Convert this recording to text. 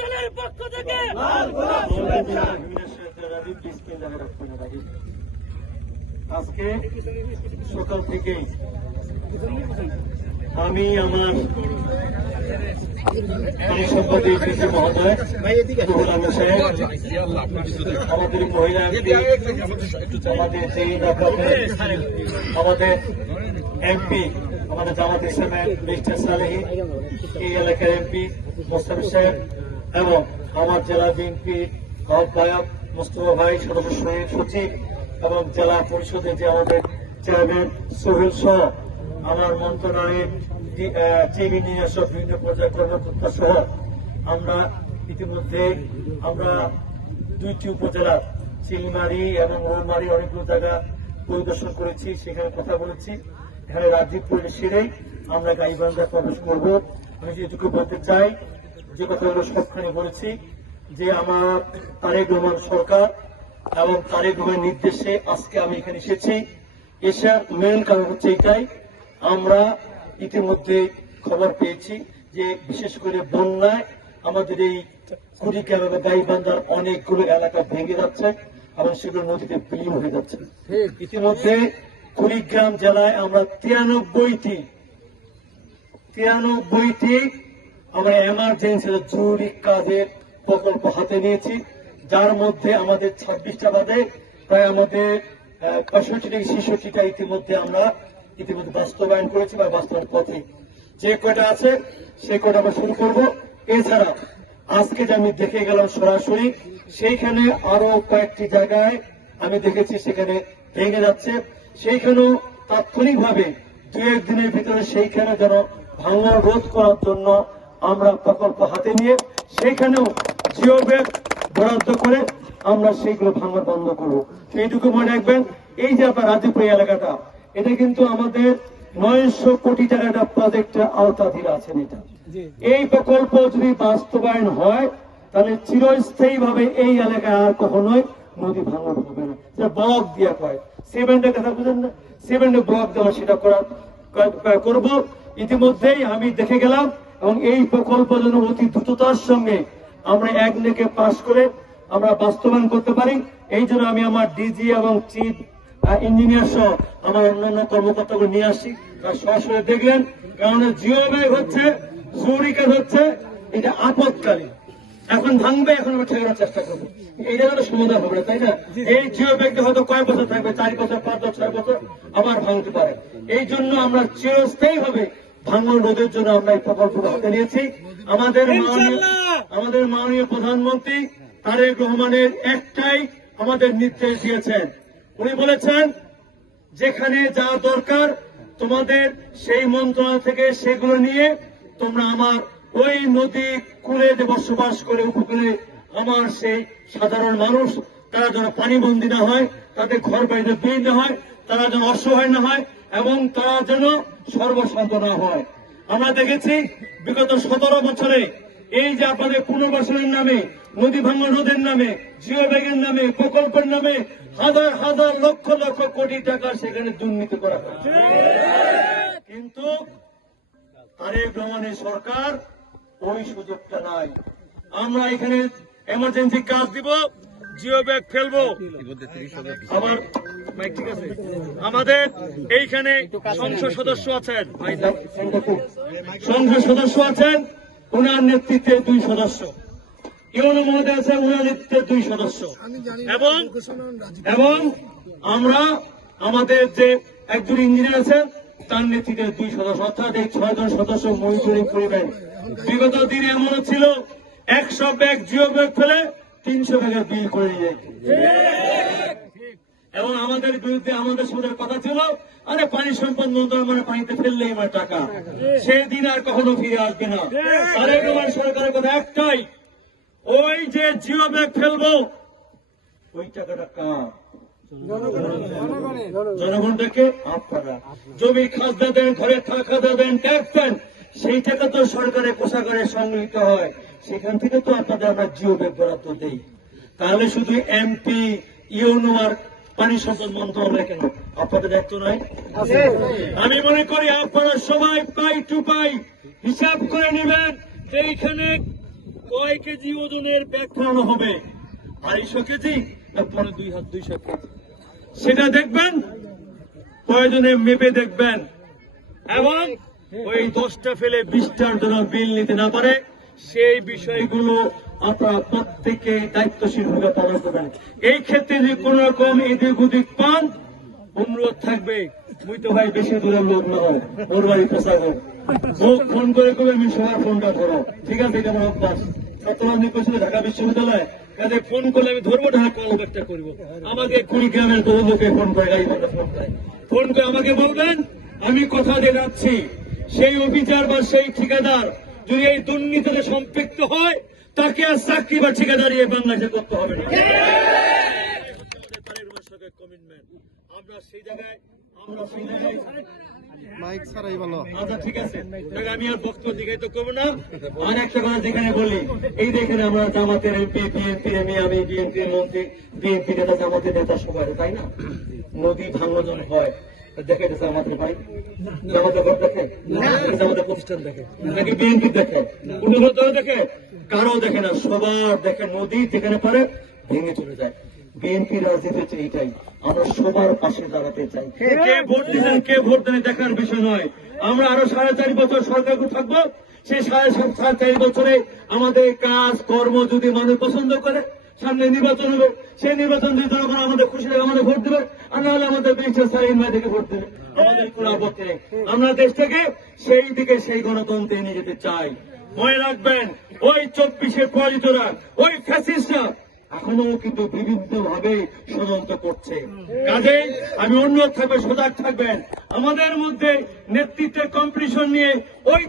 দলের পক্ষ থেকে আজকে সকাল থেকে আমি আমার সম্পাদক মহোদয় আমাদের মহিলা আমাদের আমাদের এমপি আমাদের জামাত ইসলামের মিস্টার সালেহী, এই এলাকার এমপি মোস্তাফিজ সাহেব এবং আমার জেলা বিএনপির আহ্বায়ক মোস্তফা ভাই, সদস্য সচিব এবং জেলা পরিষদের যে আমাদের চেয়ারম্যান সোহেল সহ আমার মন্ত্রণালয়ের চিফ ইঞ্জিনিয়ার সহ বিভিন্ন পর্যায়ের কর্মকর্তা সহ আমরা ইতিমধ্যে আমরা 2টি উপজেলা চিলমারি এবং রৌমারি অনেকগুলো জায়গা পরিদর্শন করেছি, সেখানে কথা বলেছি। এখানে রাজীবপুরের সেরেই আমরা গাইবান্ধা প্রবেশ করব। আমি যেটুকু বলতে চাই, যে কথাগুলো সবখানে বলেছি, যে আমার তারেক রহমান সরকার এবং তারেক রহমানের নির্দেশে আজকে আমি এখানে এসেছি। এসার মেন কারণ হচ্ছে এটাই, আমরা ইতিমধ্যে খবর পেয়েছি যে বিশেষ করে বন্যায় আমাদের এই কুড়িগ্রাম এবং গাইবান্ধার অনেকগুলো এলাকা ভেঙে যাচ্ছে এবং সেগুলো নদীতে বিলীন হয়ে যাচ্ছে। ইতিমধ্যে কুড়িগ্রাম জেলায় আমরা 93টি আমরা এমার্জেন্সি জরুরি কাজের প্রকল্প হাতে নিয়েছি, যার মধ্যে আমাদের 26টা বাদে প্রায় আমাদের 65 থেকে 66টা ইতিমধ্যে আমরা বাস্তবায়ন করেছি বা বাস্তবায়ন পথে। যে কয়টা আছে সে কয়টা আমরা শুরু করবো। এছাড়া আজকে যে আমি দেখে গেলাম সরাসরি, সেইখানে আরো কয়েকটি জায়গায় আমি দেখেছি সেখানে ভেঙে যাচ্ছে, সেইখানেও তাৎক্ষণিকভাবে 2-1 দিনের ভিতরে সেইখানে যেন ভাঙন রোধ করার জন্য আমরা প্রকল্প হাতে নিয়ে সেইখানেও জিও ব্যাগ বরাদ্দ করে আমরা সেইগুলো ভাঙন বন্ধ করবো। সেইটুকু মনে রাখবেন। এই যে আপনার রাজীবপুর এলাকাটা, এটা কিন্তু আমাদের 900 কোটি টাকার একটা প্রজেক্টের আওতাধীন আছেন। এটা এই প্রকল্প যদি বাস্তবায়ন হয় তাহলে চিরস্থায়ী ভাবে এই এলাকায় আর কখনোই নদী ভাঙন হবে না। যেটা ব্লক দিয়ে কয় সিমেন্টের কথা বুঝেন না, সিমেন্টের ব্লক দেওয়া সেটা করব। ইতিমধ্যেই আমি দেখে গেলাম এবং এই প্রকল্প যেন অতি দ্রুততার সঙ্গে আমরা একনেকে পাশ করে আমরা বাস্তবায়ন করতে পারি। এই জন্য আমি আমার ডিজি এবং চিফ ইঞ্জিনিয়ার সহ আমার অন্যান্য কর্মকর্তাকে নিয়ে আসি, তারা সরাসরি দেখলেন। কারণ জিও ব্যাগ হচ্ছে জরুরি কাজ, হচ্ছে এটা আপদকালীন, এখন ভাঙবে, এখন আমরা ঠেকানোর চেষ্টা করবো। এইটা কোনো সমাধান হবে না, তাই না? এই জিও ব্যাগটা হয়তো কয়েক বছর থাকবে, 4 বছর 5 বছর 6 বছর আবার ভাঙতে পারে। এই জন্য আমরা চিরস্থায়ী ভাবে ভাঙন রোধের জন্য আমরা এই প্রকল্প হাতে নিয়েছি। আমাদের মাননীয় প্রধানমন্ত্রী তারেক রহমানের একটাই আমাদের নির্দেশ দিয়েছেন। উনি বলেছেন, যেখানে যা দরকার তোমাদের সেই মন্ত্রণালয় থেকে সেগুলো নিয়ে তোমরা আমার ওই নদী কূলে যে বসবাস করে উপকূলে আমার সেই সাধারণ মানুষ, তারা যেন পানিবন্দী না হয়, তাদের ঘর বাড়িতে বিলীন না হয়, তারা যেন অসহায় না হয় এবং তারা যেন সর্বশান্ত না হয়। আমরা দেখেছি বিগত 17 বছরে এই যে আপনাদের পুনর্বাসনের নামে, নদী ভাঙন রোধের নামে, জিও ব্যাগের নামে, প্রকল্পের নামে হাজার হাজার লক্ষ লক্ষ কোটি টাকা সেখানে দুর্নীতি করা হচ্ছে। কিন্তু তারেক রহমানের সরকার ওই সুযোগটা নাই। আমরা এখানে এমার্জেন্সি কাজ দিব, জিও ব্যাগ ফেলবো। আবার ঠিক আছে, আমাদের এইখানে সংসদ সদস্য আছেন, সংসদ সদস্য আছেন, ওনার নেতৃত্বে 2 সদস্য, ইউনো মহোদয় আছে, ওনার নেতৃত্বে 2 সদস্য, এবং আমরা আমাদের যে একজন ইঞ্জিনিয়ার আছেন তার নেতৃত্বে 2 সদস্য, অর্থাৎ এই 6 জন সদস্য মনিটরিং করবেন। বিগত দিনে এমন ছিল 100 ব্যাগ জিও ব্যাগ ফেলে 300 ব্যাগের বিল করে নিয়ে যায়, এবং আমাদের বিরুদ্ধে আমাদের সঙ্গে কথা ছিল, আরে পানি সম্পদ মন্ত্রণালয় পানিতে ফেললেই আমার টাকা, সেই দিন আর কখনো ফিরে আসবে না। তারেক রহমান সরকারের কথা একটাই, ওই যে জিও ব্যাগ ফেলবো ওই টাকাটা কার? জনগণ থেকে আপনারা জমি খাজনা দেন, ঘরের খাজনা দেন, ট্যাক্স দেন, সেই টাকা তো সরকারের কোষাগারে সংগৃহীত হয়, সেখান থেকে তো আপনাদের আমরা জিও ব্যাগ বরাদ্দ দেই। তাহলে শুধু এমপি, ইউনো আর পানি সম্পদ মন্ত্রণালয় কেন? আপনাদের দায়িত্ব নয়? আমি মনে করি আপনারা সবাই পাই টু পাই হিসাব করে নেবেন যে এইখানে কয় কেজি ওজনের ব্যাগ খাওয়ানো হবে, 250 কেজি না 200 কেজি, সেটা দেখবেন, প্রয়োজনে মেপে দেখবেন, এবং ওই 10টা ফেলে 20টার জন্য বিল নিতে না পারে সেই বিষয়গুলো আপনারা প্রত্যেকে দায়িত্বশীল ভূমিকা পালন করবেন। এই ক্ষেত্রে যদি কোন রকম এদিক ওদিক পান, অনুরোধ থাকবে মুই তো ভাই বেশি দূরের লোক না হয়, ওর বাড়ি প্রচার হোক, মুখ ফোন করে করবে, আমি সবার ফোনটা ধরো, ঠিক আছে, এটা আমার অভ্যাস। ছাত্রবান্ধব করছিল ঢাকা বিশ্ববিদ্যালয়, কাজে ফোন করলে আমি ধরবো না, কল ব্যাকটা করবো। আমাকে কুড়িগ্রামের বহু লোকে ফোন করে, ফোন করে আমাকে বলবেন, আমি কথা দিয়ে যাচ্ছি, সেই অফিসার বা সেই ঠিকাদার যদি এই দুর্নীতিতে সম্পৃক্ত হয়, তাকে আর চাকরি বা ঠিকাদারি বাংলাদেশে করতে হবে না। কমিটমেন্ট আমরা সেই জায়গায় মাইক ছাড়াই ভালো। আচ্ছা ঠিক আছে, আমি আর বক্তব্য দিঘায়িত করবো না। আর একটা কথা যেখানে বলি, এই দেখেন আমরা জামাতের এমপি, বিএনপির এমপি, আমি বিএনপির মন্ত্রী, বিএনপি নেতা, জামাতের নেতা সবাই, তাই না? নদী ভাঙন হয় দেখে আমাদের ভাই, জামাতের ঘর দেখে, জামাতের প্রতিষ্ঠান দেখে নাকি বিএনপি দেখে, কোন দেখে? কারো দেখে না, সবার দেখে। নদী যেখানে পারে ভেঙে চলে যায়। বিএনপি রাজনীতি হচ্ছে এইটাই, আমরা সবার পাশে দাঁড়াতে চাই। কে ভোট দিচ্ছেন, কে ভোট দেন দেখার বিষয় নয়। আমরা আরো 4.5 বছর সরকার থাকবো, সেই 4.5 বছরে আমাদের কাজ কর্ম যদি মানুষ পছন্দ করে, সামনে নির্বাচন হবে, সেই নির্বাচন যদি জনগণ আমাদের খুশি লাগে আমাদের ভোট দেবে, আর নাহলে আমাদের থেকে ভোট দেবে, আমাদের কোনো আপত্তি নেই। আমরা দেশ থেকে সেই দিকে, সেই গণতন্ত্রে নিয়ে যেতে চাই। মনে রাখবেন, ওই 24-এর পরাজিতরা, ওই ফ্যাসিস্টরা এখনো কিন্তু বিভিন্ন ভাবে ষড়যন্ত্র করছে। কাজেই আমি অনুরোধ থাকবে, সজাগ থাকবেন। আমাদের মধ্যে নেতৃত্বের কম্পিটিশন নিয়ে ওই